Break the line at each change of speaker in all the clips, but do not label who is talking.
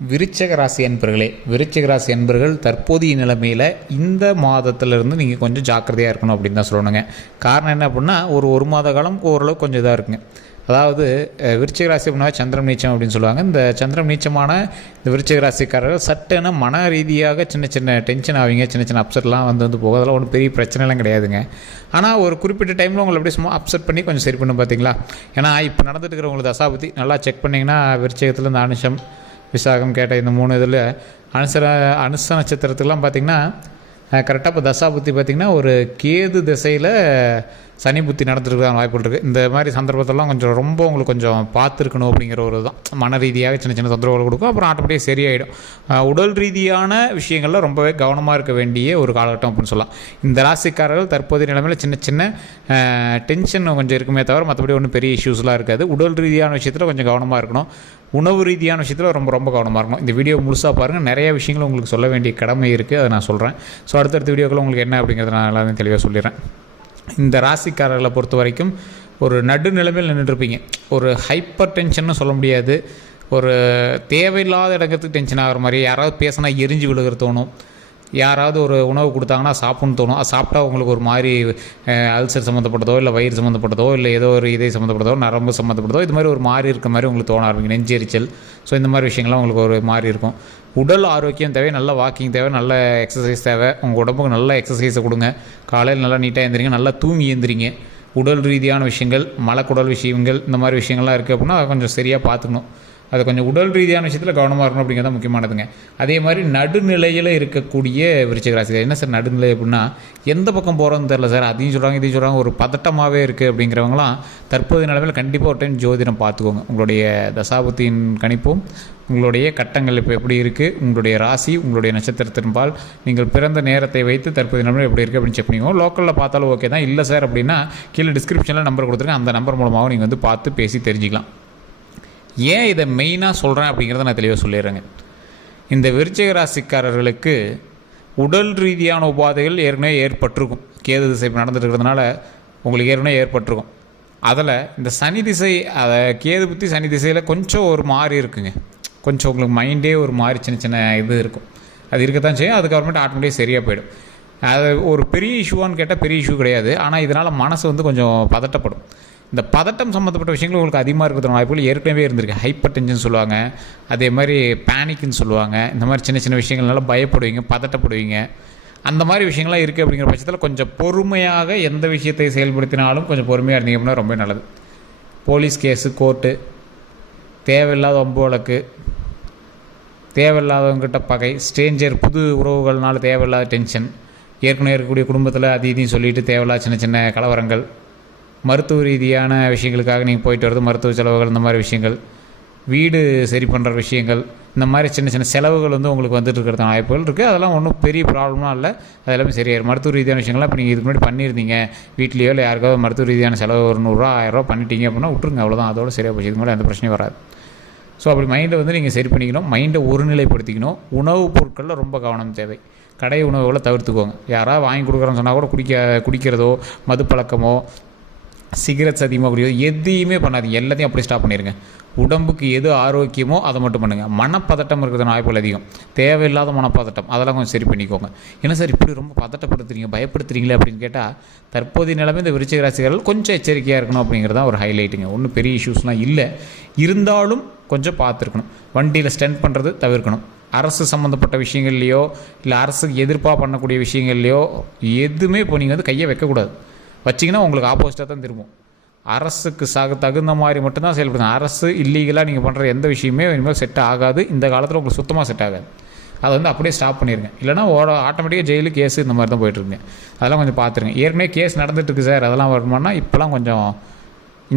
விருச்சக ராசி அன்பர்களே விருச்சக ராசி அன்பர்கள் தற்போதைய நிலைமையில் இந்த மாதத்திலிருந்து நீங்கள் கொஞ்சம் ஜாக்கிரதையாக இருக்கணும் அப்படின்னு தான் சொல்லணுங்க. காரணம் என்ன அப்படின்னா ஒரு ஒரு மாத காலம் ஓரளவு கொஞ்சம் இதாக இருக்குங்க. அதாவது விருச்சிக ராசி அப்படின்னா சந்திரம் நீச்சம் அப்படின்னு சொல்லுவாங்க. இந்த சந்திரம் நீச்சமான இந்த விருச்சிக ராசிக்காரர்கள் சட்டென மன ரீதியாக சின்ன சின்ன டென்ஷன் ஆவீங்க. சின்ன சின்ன அப்செட்லாம் வந்து வந்து போகும். அதெல்லாம் ஒன்றும் பெரிய பிரச்சனைலாம் கிடையாதுங்க. ஆனால் ஒரு குறிப்பிட்ட டைமில் உங்களை அப்படியே சும்மா அப்செட் பண்ணி கொஞ்சம் சரி பண்ணும் பார்த்தீங்களா ஏன்னா இப்போ நடந்துட்டு இருக்கிற உங்களுக்கு தசாபதி நல்லா செக் பண்ணிங்கன்னா விருச்சிகத்தில் இந்த அனுஷம் விசாகம் கேட்ட இந்த மூணு இதில் அனுசர அனுச நட்சத்திரத்துக்கெலாம் பார்த்திங்கன்னா கரெக்டாக இப்போ தசா புத்தி பார்த்திங்கன்னா ஒரு கேது திசையில் சனி புத்தி நடந்துருக்கான வாய்ப்புகள் இருக்குது இந்த மாதிரி சந்தர்ப்பத்தெல்லாம் கொஞ்சம் ரொம்ப உங்களுக்கு கொஞ்சம் பார்த்துருக்கணும் அப்படிங்கிற ஒரு தான் மன ரீதியாக சின்ன சின்ன தொந்தரவுகள் கொடுக்கும். அப்புறம் ஆட்டப்படியே சரியாயிடும். உடல் ரீதியான விஷயங்களில் ரொம்பவே கவனமாக இருக்க வேண்டிய ஒரு காலகட்டம் அப்படின்னு சொல்லலாம். இந்த ராசிக்காரர்கள் தற்போதைய நிலைமையில் சின்ன சின்ன டென்ஷன் கொஞ்சம் இருக்குமே தவிர மற்றபடி ஒன்றும் பெரிய இஷ்யூஸ்லாம் இருக்காது. உடல் ரீதியான விஷயத்தில் கொஞ்சம் கவனமாக இருக்கணும். உணவு ரீதியான விஷயத்தில் ரொம்ப ரொம்ப கவனமாக இருக்கணும். இந்த வீடியோ முழுசாக பாருங்கள் நிறைய விஷயங்கள் உங்களுக்கு சொல்ல வேண்டிய கடமை இருக்குது அதை நான் சொல்கிறேன் ஸோ அடுத்தடுத்த வீடியோக்கள் உங்களுக்கு என்ன அப்படிங்கிறத நான் எல்லாமே தெளிவாக சொல்லிடுறேன். இந்த ராசிக்காரர்களை பொறுத்த வரைக்கும் ஒரு நடுநிலைமையில் நின்றுருப்பீங்க. ஒரு ஹைப்பர் டென்ஷன்னு சொல்ல முடியாது. ஒரு தேவையில்லாத இடத்துக்கு டென்ஷன் ஆகிற மாதிரி யாராவது பேசினா எரிஞ்சு விழுகிற தோணும். யாராவது ஒரு உணவு கொடுத்தாங்கன்னா சாப்பிட்ணுன்னு தோணும். சாப்பிட்டா உங்களுக்கு ஒரு மாதிரி அல்சர் சம்மந்தப்பட்டதோ இல்லை வயிறு சம்மந்தப்பட்டதோ இல்லை ஏதோ ஒரு இதை சம்மந்தப்பட்டதோ நரம்பு சம்மந்தப்பட்டதோ இது மாதிரி ஒரு மாதிரி இருக்க மாதிரி உங்களுக்கு தோண ஆரம்பிக்கும். நெஞ்செரிச்சல் ஸோ இந்த மாதிரி விஷயங்கள்லாம் உங்களுக்கு ஒரு மாதிரி இருக்கும். உடல் ஆரோக்கியம் தேவை நல்ல வாக்கிங் தேவை நல்ல எக்ஸசைஸ் தேவை. உங்கள் உடம்புக்கு நல்ல எக்ஸசைஸை கொடுங்க. காலையில் நல்லா நீட்டாக எழுந்திரிங்க நல்லா தூங்கி எழுந்திரிங்க உடல் ரீதியான விஷயங்கள் மலக்குடல் விஷயங்கள் இந்த மாதிரி விஷயங்கள்லாம் இருக்குது அப்படின்னா கொஞ்சம் சரியாக பார்த்துக்கணும். அது கொஞ்சம் உடல் ரீதியான விஷயத்தில் கவனமாக இருக்கணும் அப்படிங்கிறது தான் முக்கியமானதுங்க. அதே மாதிரி நடுநிலையில் இருக்கக்கூடிய விருச்சிக ராசி என்ன சார் நடுநிலை அப்படின்னா எந்த பக்கம் போகிறோன்னு தெரில சார். அதையும் சொல்கிறாங்க இதையும் சொல்கிறாங்க ஒரு பதட்டமாகவே இருக்குது அப்படிங்கிறவங்களாம் தற்போதைய நிலைமையில் கண்டிப்பாக ஒரு டைம் ஜோதிடம் பார்த்துக்கோங்க. உங்களுடைய தசாபுத்தியின் கணிப்பும் உங்களுடைய கட்டங்கள் இப்போ எப்படி இருக்குது உங்களுடைய ராசி உங்களுடைய நட்சத்திரத்தின்பால் நீங்கள் பிறந்த நேரத்தை வைத்து தற்போது நம்பர் எப்படி இருக்குது அப்படின்னு செக் பண்ணிக்கோங்க. லோக்கலில் பார்த்தாலும் ஓகே தான். இல்லை சார் அப்படின்னா கீழே டிஸ்கிரிப்ஷனில் நம்பர் கொடுத்துருங்க. அந்த நம்பர் மூலமாகவும் நீங்கள் வந்து பார்த்து பேசி தெரிஞ்சிக்கலாம். ஏன் இதை மெயினாக சொல்கிறேன் அப்படிங்கிறத நான் தெளிவாக சொல்லிடுறேங்க. இந்த விருச்சிக ராசிக்காரர்களுக்கு உடல் ரீதியான உபாதைகள் ஏற்கனவே ஏற்பட்டிருக்கும். கேது திசை நடந்துருக்கிறதுனால உங்களுக்கு ஏற்கனவே ஏற்பட்டிருக்கும். அதில் இந்த சனி திசை அதை கேது புத்தி சனி திசையில் கொஞ்சம் ஒரு மாறி இருக்குங்க. கொஞ்சம் உங்களுக்கு மைண்டே ஒரு மாதிரி சின்ன சின்ன இது இருக்கும். அது இருக்கத்தான் செய்யும். அதுக்கப்புறமேட்டு ஆட்டோமேட்டிக் சரியாக போயிடும். அது ஒரு பெரிய இஷ்யூவான்னு கேட்டால் பெரிய இஷ்யூ கிடையாது. ஆனால் இதனால் மனசு வந்து கொஞ்சம் பதட்டப்படும். இந்த பதட்டம் சம்மந்தப்பட்ட விஷயங்கள் உங்களுக்கு அதிகமாக இருக்கிறதுனால வாய்ப்புகள் ஏற்கனவே இருந்திருக்கு. ஹைப்பர் டென்ஷன் சொல்லுவாங்க. அதே மாதிரி பேனிக்னு சொல்லுவாங்க. இந்த மாதிரி சின்ன சின்ன விஷயங்கள்னால பயப்படுவீங்க பதட்டப்படுவீங்க. அந்த மாதிரி விஷயங்கள்லாம் இருக்குது அப்படிங்கிற பட்சத்தில் கொஞ்சம் பொறுமையாக எந்த விஷயத்தை செயல்படுத்தினாலும் கொஞ்சம் பொறுமையாக இருந்தீங்க அப்படின்னா ரொம்ப நல்லது. போலீஸ் கேஸு கோர்ட்டு தேவையில்லாத ஒம்பு வழக்கு தேவையில்லாதவங்கிட்ட பகை ஸ்ட்ரேஞ்சர் புது உறவுகள்னால தேவையில்லாத டென்ஷன் ஏற்கனவே இருக்கக்கூடிய குடும்பத்தில் அது இதையும் சொல்லிட்டு தேவையில்லாத சின்ன சின்ன கலவரங்கள் மருத்துவ ரீதியான விஷயங்களுக்காக நீங்கள் போயிட்டு வரது மருத்துவ செலவுகள் இந்த மாதிரி விஷயங்கள் வீடு சரி பண்ணுற விஷயங்கள் இந்த மாதிரி சின்ன சின்ன செலவுகள் வந்து உங்களுக்கு வந்துட்டு இருக்கிறது வாய்ப்புகள் இருக்குது அதெல்லாம் ஒன்றும் பெரிய ப்ராப்ளம்லாம் இல்லை. அது எல்லாமே சரியாயிரும் மருத்துவ ரீதியான விஷயங்கள்லாம் இப்போ நீங்கள் இதுக்கு முன்னாடி பண்ணியிருந்தீங்க. வீட்லேயோ இல்லை யாருக்காவது மருத்துவ ரீதியான செலவு ஒரு நூறுரூவா ஆயிரரூவா பண்ணிட்டீங்க அப்படின்னா விட்டுருங்க. அவ்வளோதான் அதோட சரியாக போச்சு. இது மாதிரி எந்த பிரச்சனையும் வராது. ஸோ அப்படி மைண்டை வந்து நீங்கள் சரி பண்ணிக்கணும். மைண்டை ஒருநிலைப்படுத்திக்கணும். உணவுப் பொருட்களில் ரொம்ப கவனம் தேவை. கடை உணவுகளை தவிர்த்துக்கோங்க. யாராவது வாங்கி கொடுக்குறோன்னு சொன்னால் கூட குடிக்க குடிக்கிறதோ மது பழக்கமோ சிகரெட்ஸ் அதிகமாக குடிக்கிறதோ எதையுமே பண்ணாதீங்க. எல்லாத்தையும் அப்படி ஸ்டாப் பண்ணிடுங்க உடம்புக்கு எது ஆரோக்கியமோ அதை மட்டும் பண்ணுங்கள் மனப்பதட்டம் இருக்கிறது வாய்ப்புகள் அதிகம். தேவையில்லாத மனப்பதட்டம். அதெல்லாம் கொஞ்சம் சரி பண்ணிக்கோங்க. என்ன சார் இப்படி ரொம்ப பதட்டப்படுத்துறீங்க? பயப்படுத்துறீங்களே அப்படின்னு கேட்டால் தற்போதைய நிலைமை இந்த விருச்சிக ராசிக்காரர்கள் கொஞ்சம் எச்சரிக்கையாக இருக்கணும் அப்படிங்கிறது தான் ஒரு ஹைலைட்டுங்க ஒன்றும் பெரிய இஷ்யூஸ்லாம் இல்லை. இருந்தாலும் கொஞ்சம் பார்த்துருக்கணும். வண்டியில் ஸ்டெண்ட் பண்ணுறது தவிர்க்கணும். அரசு சம்மந்தப்பட்ட விஷயங்கள்லையோ இல்லை அரசுக்கு எதிர்ப்பாக பண்ணக்கூடிய விஷயங்கள்லையோ எதுவுமே இப்போ நீங்கள் வந்து கையை வைக்கக்கூடாது. வச்சிங்கன்னா உங்களுக்கு ஆப்போசிட்டாக தான் திரும்பும். அரசுக்கு சக தகுந்த மாதிரி மட்டும்தான் செயல்படுங்க அரசு இல்லீகலாக நீங்கள் பண்ணுற எந்த விஷயமே இனிமேல் செட் ஆகாது. இந்த காலத்தில் உங்களுக்கு சுத்தமாக செட் ஆகாது. அதை வந்து அப்படியே ஸ்டாப் பண்ணிடுங்க இல்லைனா ஓட ஆட்டோமேட்டிக்காக ஜெயிலு கேஸு இந்த மாதிரி தான் போயிட்டுருங்க அதெல்லாம் கொஞ்சம் பார்த்துருங்க. ஏற்கனவே கேஸ் நடந்துட்டு சார். அதெல்லாம் வருமானா இப்போலாம் கொஞ்சம்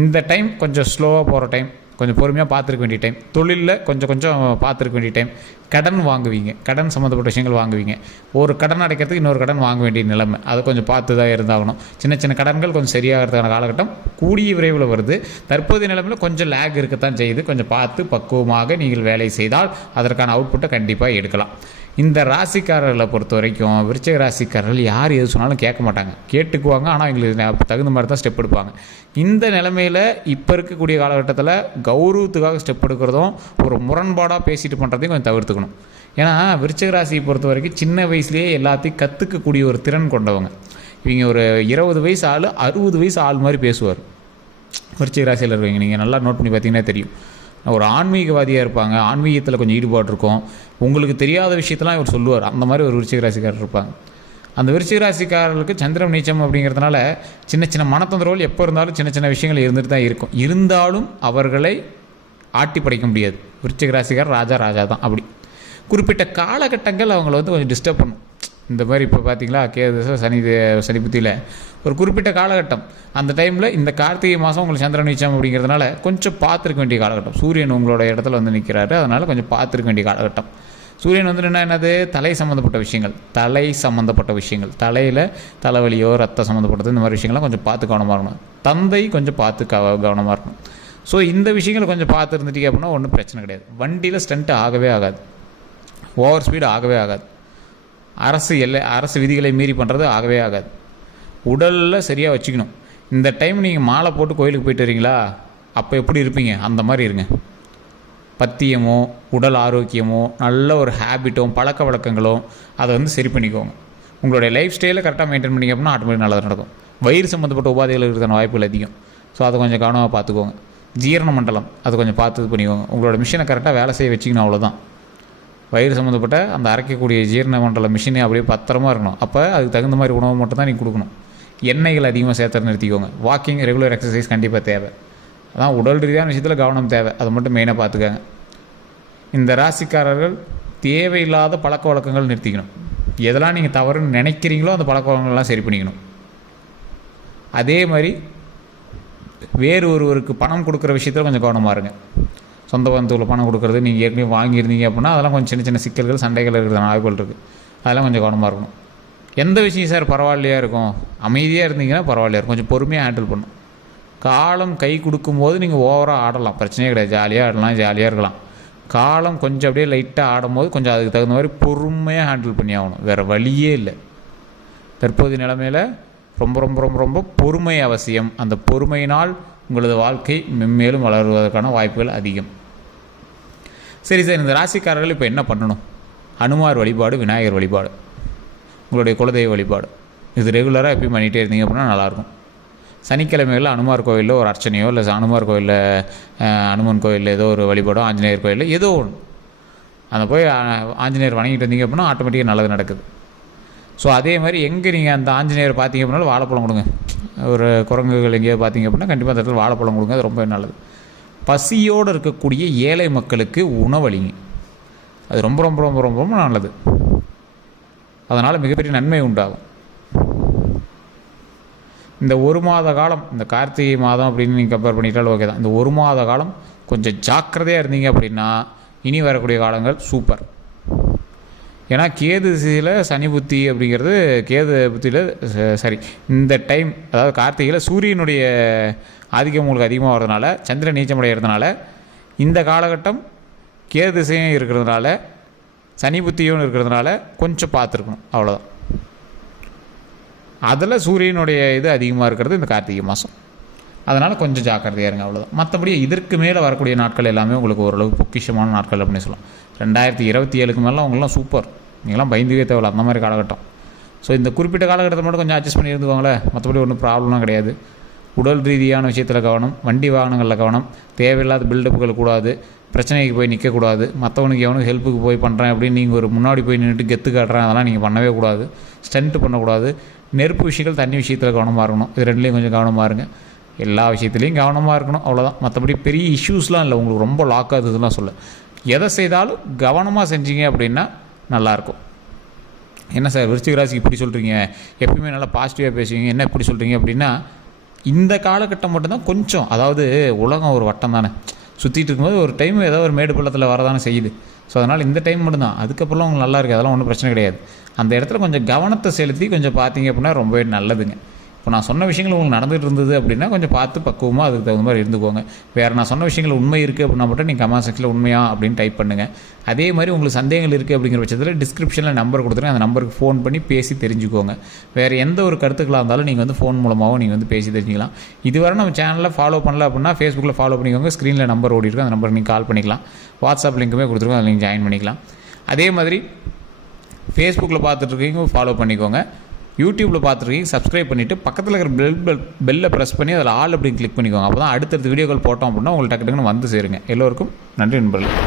இந்த டைம் கொஞ்சம் ஸ்லோவாக போகிற டைம் கொஞ்சம் பொறுமையாக பார்த்துருக்க வேண்டிய டைம் தொழிலில் கொஞ்சம் கொஞ்சம் பார்த்துருக்க வேண்டிய டைம் கடன் வாங்குவீங்க. கடன் சம்மந்தப்பட்ட விஷயங்கள் வாங்குவீங்க. ஒரு கடன் அடைக்கிறதுக்கு இன்னொரு கடன் வாங்க வேண்டிய நிலைமை. அதை கொஞ்சம் பார்த்து தான் இருந்தாகணும். சின்ன சின்ன கடன்கள் கொஞ்சம் சரியாகிறதுக்கான காலகட்டம் கூடிய விரைவில் வருது. தற்போதைய நிலைமையில் கொஞ்சம் லேக் இருக்கத்தான் செய்யுது. கொஞ்சம் பார்த்து பக்குவமாக நீங்கள் வேலை செய்தால் அதற்கான அவுட்புட்டை கண்டிப்பாக எடுக்கலாம். இந்த ராசிக்காரர்களை பொறுத்த வரைக்கும் விருச்சக ராசிக்காரர்கள் யார் எது சொன்னாலும் கேட்க மாட்டாங்க. கேட்டுக்குவாங்க ஆனால் எங்களுக்கு தகுந்த மாதிரி தான் ஸ்டெப் எடுப்பாங்க. இந்த நிலைமையில் இப்போ இருக்கக்கூடிய காலகட்டத்தில் கௌரவத்துக்காக ஸ்டெப் எடுக்கிறதும் ஒரு முரண்பாடாக பேசிட்டு பண்ணுறதையும் கொஞ்சம் தவிர்த்துக்கணும். ஏன்னா விருச்சக ராசியை பொறுத்த வரைக்கும் சின்ன வயசுலேயே எல்லாத்தையும் கற்றுக்கக்கூடிய ஒரு திறன் கொண்டவங்க. இவங்க ஒரு இருபது வயசு ஆள் அறுபது வயசு ஆள் மாதிரி பேசுவார். விருச்சிக ராசியில் இருக்கீங்க நீங்கள் நல்லா நோட் பண்ணி பார்த்தீங்கன்னா தெரியும். ஒரு ஆன்மீகவாதியாக இருப்பாங்க. ஆன்மீகத்தில் கொஞ்சம் ஈடுபாடு இருக்கும் உங்களுக்கு தெரியாத விஷயத்தெல்லாம் இவர் சொல்லுவார். அந்த மாதிரி ஒரு விருச்சிக ராசிக்காரர் இருப்பாங்க. அந்த விருச்சிக ராசிக்காரர்களுக்கு நீச்சம் அப்படிங்கிறதுனால சின்ன சின்ன மனத்தொந்தரவுகள் எப்போ இருந்தாலும் சின்ன சின்ன விஷயங்கள் இருந்துட்டு தான் இருக்கும். இருந்தாலும் அவர்களை ஆட்டி படைக்க முடியாது. விருச்சிக ராஜா ராஜா தான் அப்படி. குறிப்பிட்ட காலகட்டங்கள் அவங்கள வந்து கொஞ்சம் டிஸ்டர்ப் பண்ணும். இந்த மாதிரி இப்போ பார்த்தீங்களா கேது சனி சனி புத்தியில். ஒரு குறிப்பிட்ட காலகட்டம். அந்த டைமில் இந்த கார்த்திகை மாதம் உங்களுக்கு சந்திரன் நீச்சம் அப்படிங்கிறதுனால கொஞ்சம் பார்த்துருக்க வேண்டிய காலகட்டம். சூரியன் உங்களோட இடத்துல வந்து நிற்கிறாரு அதனால் கொஞ்சம் பார்த்துருக்க வேண்டிய காலகட்டம். சூரியன் வந்து என்ன என்னது? தலை சம்மந்தப்பட்ட விஷயங்கள். தலை சம்மந்தப்பட்ட விஷயங்கள். தலையில் தலைவலியோ ரத்த சம்மந்தப்பட்டது இந்த மாதிரி விஷயங்கள்லாம் கொஞ்சம் பார்த்து கவனமாக இருக்கணும். தந்தை கொஞ்சம் பார்த்து கவ கவனமாக இருக்கணும். ஸோ இந்த விஷயங்களை கொஞ்சம் பார்த்து இருந்துட்டீங்க அப்படின்னா ஒன்றும் பிரச்சனை கிடையாது. வண்டியில் ஸ்டண்ட்டு ஆகவே ஆகாது. ஓவர் ஸ்பீடு ஆகவே ஆகாது. அரசு எல்லை அரசு விதிகளை மீறி பண்ணுறது ஆகவே ஆகாது. உடலில் சரியாக வச்சுக்கணும். இந்த டைம் நீங்கள் மாலை போட்டு கோயிலுக்கு போயிட்டு வரீங்களா? அப்போ எப்படி இருப்பீங்க? அந்த மாதிரி இருங்க. பத்தியமோ உடல் ஆரோக்கியமோ நல்ல ஒரு ஹேபிட்டும் பழக்க வழக்கங்களும் அதை வந்து சரி பண்ணிக்கோங்க. உங்களுடைய லைஃப் ஸ்டைலை கரெக்டாக மெயின்டைன் பண்ணிங்க அப்படின்னா ஆட்டோமேட்டிக் நல்லது நடக்கும். வயிறு சம்மந்தப்பட்ட உபாதைகள் இருக்கிற வாய்ப்புகள் அதிகம். ஸோ அதை கொஞ்சம் கவனமாக பார்த்துக்கோங்க. ஜீரண மண்டலம் அதை கொஞ்சம் பார்த்து இது பண்ணிக்கோங்க. உங்களோட மிஷினை கரெக்டாக வேலை செய்ய வச்சிக்கணும் அவ்வளோதான் வயிறு சம்மந்தப்பட்ட அந்த அரைக்கக்கூடிய ஜீரண மண்டல மிஷினே அப்படியே பத்திரமா இருக்கணும். அப்போ அதுக்கு தகுந்த மாதிரி உணவு மட்டும் தான் நீங்கள் கொடுக்கணும். எண்ணெய்கள் அதிகமாக சேர்த்து நிறுத்திக்கோங்க. வாக்கிங் ரெகுலர் எக்ஸசைஸ் கண்டிப்பாக தேவை. அதான் உடல் ரீதியான விஷயத்தில் கவனம் தேவை. அதை மட்டும் மெயினாக பார்த்துக்கோங்க. இந்த ராசிக்காரர்கள் தேவையில்லாத பழக்க வழக்கங்கள் நிறுத்திக்கணும். எதெல்லாம் நீங்கள் தவறுன்னு நினைக்கிறீங்களோ அந்த பழக்க வழக்கங்கள்லாம் சரி பண்ணிக்கணும். அதே மாதிரி வேறு ஒருவருக்கு பணம் கொடுக்குற விஷயத்தில் கொஞ்சம் கவனமாக இருங்க. சொந்த பந்தத்தில் பணம் கொடுக்குறது நீங்கள் ஏற்கனவே வாங்கியிருந்தீங்க அப்படின்னா அதெல்லாம் கொஞ்சம் சின்ன சின்ன சிக்கல்கள் சண்டைகள் இருக்கிற வாய்ப்புகள் இருக்குது அதெல்லாம் கொஞ்சம் கவனமாக இருக்கணும். எந்த விஷயம் சார் பரவாயில்லையா இருக்கும்? அமைதியாக இருந்தீங்கன்னா பரவாயில்லையா இருக்கும். கொஞ்சம் பொறுமையாக ஹேண்டில் பண்ணும் காலம் கை கொடுக்கும்போது நீங்கள் ஓவராக ஆடலாம். பிரச்சனையே கிடையாது. ஜாலியாக ஆடலாம் ஜாலியாக இருக்கலாம். காலம் கொஞ்சம் அப்படியே லைட்டாக ஆடும்போது கொஞ்சம் அதுக்கு தகுந்த மாதிரி பொறுமையாக ஹேண்டில் பண்ணி ஆகணும். வேறு வழியே இல்லை. தற்போதைய நிலைமையில் ரொம்ப ரொம்ப ரொம்ப ரொம்ப பொறுமை அவசியம். அந்த பொறுமையினால் உங்களது வாழ்க்கை மென்மேலும் வளருவதற்கான வாய்ப்புகள் அதிகம். சரி சார் இந்த ராசிக்காரர்கள் இப்போ என்ன பண்ணணும்? அனுமார் வழிபாடு விநாயகர் வழிபாடு உங்களுடைய குலதெய்வ வழிபாடு. இது ரெகுலராக எப்பயும் பண்ணிகிட்டே இருந்தீங்க அப்படின்னா நல்லாயிருக்கும். சனிக்கிழமைகளில் அனுமார் கோயிலில் ஒரு அர்ச்சனையோ இல்லை அனுமார் கோயிலில் அனுமன் கோயிலில் ஏதோ ஒரு வழிபாடோ ஆஞ்சநேயர் கோயிலில் ஏதோ ஒன்று அந்த போய் ஆஞ்சநேயர் வணங்கிட்டு இருந்தீங்க அப்படின்னா ஆட்டோமேட்டிக்காக நல்லது நடக்குது. ஸோ அதே மாதிரி எங்கே நீங்கள் அந்த ஆஞ்சநேயர் பார்த்தீங்க அப்படின்னாலும் வாழைப்பழம் கொடுங்க. ஒரு குரங்குகள் எங்கேயாவது பார்த்தீங்க அப்படின்னா கண்டிப்பாக அந்த இடத்துல வாழைப்பழம் கொடுங்க அது ரொம்ப நல்லது. பசியோடு இருக்கக்கூடிய ஏழை மக்களுக்கு உணவளிங்க. அது ரொம்ப ரொம்ப ரொம்ப ரொம்ப ரொம்ப நல்லது. அதனால் மிகப்பெரிய நன்மை உண்டாகும். இந்த ஒரு மாத காலம் இந்த கார்த்திகை மாதம் அப்படின்னு நீங்கள் கம்பேர் பண்ணிட்டாலும் ஓகே தான். இந்த ஒரு மாத காலம் கொஞ்சம் ஜாக்கிரதையாக இருந்தீங்க அப்படின்னா இனி வரக்கூடிய காலங்கள் சூப்பர் ஏன்னா கேது திசையில் சனி புத்தி அப்படிங்கிறது கேது புத்தியில் ச- சரி இந்த டைம் அதாவது கார்த்திகையில் சூரியனுடைய ஆதிக்கம் உங்களுக்கு அதிகமாக வர்றதுனால சந்திரன் நீச்சமடைகிறதுனால இந்த காலகட்டம் கேது திசையும் இருக்கிறதுனால சனி புத்தியும் இருக்கிறதுனால கொஞ்சம் பார்த்துருக்கணும் அவ்வளோதான் அதில் சூரியனுடைய இது அதிகமாக இருக்கிறது இந்த கார்த்திகை மாதம் அதனால் கொஞ்சம் ஜாக்கிரதையாக இருங்க அவ்வளோதான் மற்றபடி இதற்கு மேலே வரக்கூடிய நாட்கள் எல்லாமே உங்களுக்கு ஓரளவு பொக்கிஷமான நாட்கள் அப்படின்னு சொல்லலாம். ரெண்டாயிரத்தி இருபத்தி ஏழுக்கு மேலாம் உங்களெலாம் சூப்பர் நீங்களாம் பயந்துவே தேவையில்ல அந்த மாதிரி காலகட்டம். ஸோ இந்த குறிப்பிட்ட காலகட்டத்தை மட்டும் கொஞ்சம் அட்ஜஸ்ட் பண்ணி இருந்துக்கோங்களேன். மற்றபடி ஒன்றும் ப்ராப்ளம்லாம் கிடையாது. உடல் ரீதியான விஷயத்தில் கவனம் வண்டி வாகனங்களில் கவனம் தேவையில்லாத பில்டப்புகள் கூடாது பிரச்சனைக்கு போய் நிற்கக்கூடாது மற்றவனுக்கு எவனுக்கு ஹெல்ப்புக்கு போய் பண்ணுறேன் அப்படின்னு நீங்கள் ஒரு முன்னாடி போய் நின்றுட்டு கெத்து காட்டுறேன் அதெல்லாம் நீங்கள் பண்ணவே கூடாது. ஸ்டண்ட்டு பண்ணக்கூடாது. நெருப்பு விஷயங்கள் தண்ணி விஷயத்தில் கவனமாக இருக்கணும். இது ரெண்டுலேயும் கொஞ்சம் கவனமாக இருங்க. எல்லா விஷயத்துலையும் கவனமாக இருக்கணும். அவ்வளோதான் மற்றபடி பெரிய இஷ்யூஸ்லாம் இல்லை. உங்களுக்கு ரொம்ப லாக் ஆகுதுலாம் சொல்ல. எதை செய்தாலும் கவனமாக செஞ்சீங்க அப்படின்னா நல்லாயிருக்கும் என்ன சார் விருச்சிக ராசிக்கு இப்படி சொல்கிறீங்க எப்பயுமே நல்லா பாசிட்டிவாக பேசுவீங்க. என்ன இப்படி சொல்கிறீங்க அப்படின்னா இந்த காலகட்டம் மட்டும்தான் கொஞ்சம் அதாவது உலகம் ஒரு வட்டம் தானே. சுற்றிட்டு இருக்கும்போது ஒரு டைம் ஏதோ ஒரு மேடு பள்ளத்தில் வரதானே செய்யுது. ஸோ அதனால் இந்த டைம் மட்டும்தான். அதுக்கப்புறம் உங்களுக்கு நல்லா இருக்குது அதெல்லாம் ஒன்றும் பிரச்சனை கிடையாது. அந்த இடத்துல கொஞ்சம் கவனத்தை செலுத்தி கொஞ்சம் பார்த்தீங்க அப்படின்னா ரொம்பவே நல்லதுங்க. இப்போ நான் சொன்ன விஷயங்கள் உங்களுக்கு நடந்துகிட்டு இருந்தது அப்படின்னா கொஞ்சம் பார்த்து பக்குவமாக அதுக்கு தகுந்த மாதிரி இருந்துக்கோங்க. வேறு நான் சொன்ன விஷயங்கள் உண்மை இருக்குது அப்படின்னா மட்டும் நீங்கள் கமெண்ட் செக்ஷனில் உண்மையா அப்படின்னு டைப் பண்ணுங்கள் அதே மாதிரி உங்களுக்கு சந்தேகங்கள் இருக்குது அப்படிங்கிற பட்சத்தில் டிஸ்கிரிப்ஷனில் நம்பர் கொடுத்துருங்க அந்த நம்பருக்கு ஃபோன் பண்ணி பேசி தெரிஞ்சுக்கோங்க. வேறு எந்த ஒரு கருத்துக்களாக இருந்தாலும் நீங்கள் வந்து ஃபோன் மூலமாகவும் நீங்கள் வந்து பேசி தெரிஞ்சுக்கலாம். இதுவரை நம்ம சேனலில் ஃபாலோ பண்ணல அப்படின்னா ஃபேஸ்புக்கில் ஃபாலோ பண்ணிக்கோங்க. ஸ்க்ரீனில் நம்பர் ஓடி இருக்கும். அந்த நம்பருக்கு நீங்கள் கால் பண்ணிக்கலாம். வாட்ஸ்அப் லிங்க்குமே கொடுத்துருக்கோம். அதில் நீங்கள் ஜாயின் பண்ணிக்கலாம். அதே மாதிரி ஃபேஸ்புக்கில் பார்த்துட்ருக்கீங்க ஃபாலோ பண்ணிக்கோங்க. யூடியூப்பில் பார்த்துருக்கீங்க சப்ஸ்கிரைப் பண்ணிவிட்டு பக்கத்தில் இருக்கிற பெல் பெல் பெல்லை ப்ரெஸ் பண்ணி அதில் ஆல் அப்படின்னு கிளிக் பண்ணிக்கோங்க. அப்போ தான் அடுத்தடுத்த வீடியோக்கள் போட்டோம் அப்படின்னா உங்களுக்கு டக்கு டக்குன்னு வந்து சேருங்க. எல்லோருக்கும் நன்றி நண்பர்கள்.